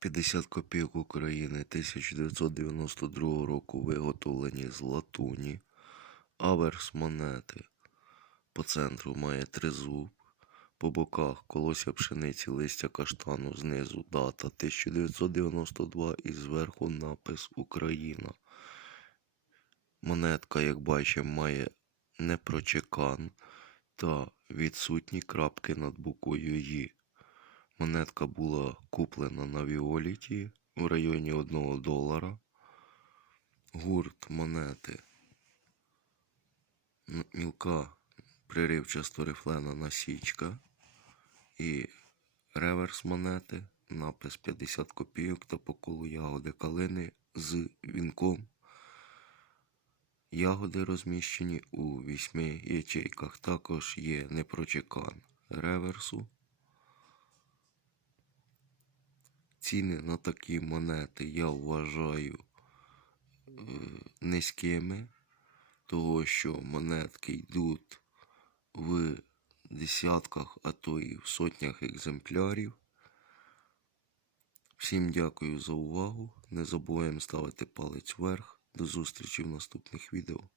50 копійок України 1992 року виготовлені з латуні. Аверс монети. По центру має тризуб. По боках колося пшениці, листя каштану, знизу дата 1992 і зверху напис Україна. Монетка, як бачимо, має непрочекан та відсутні крапки над буквою «Ї». Монетка була куплена на Віоліті в районі 1 долара. Гурт монети. Мілка приривчасто рифлена насічка. І реверс монети, напис 50 копійок та по колу ягоди калини з вінком. Ягоди розміщені у вісьми ячейках. Також є непрочекан реверсу. Ціни на такі монети я вважаю е, низькими, того що монетки йдуть в десятках, а то і в сотнях екземплярів. Всім дякую за увагу. Не забуваємо ставити палець вверх. До зустрічі в наступних відео.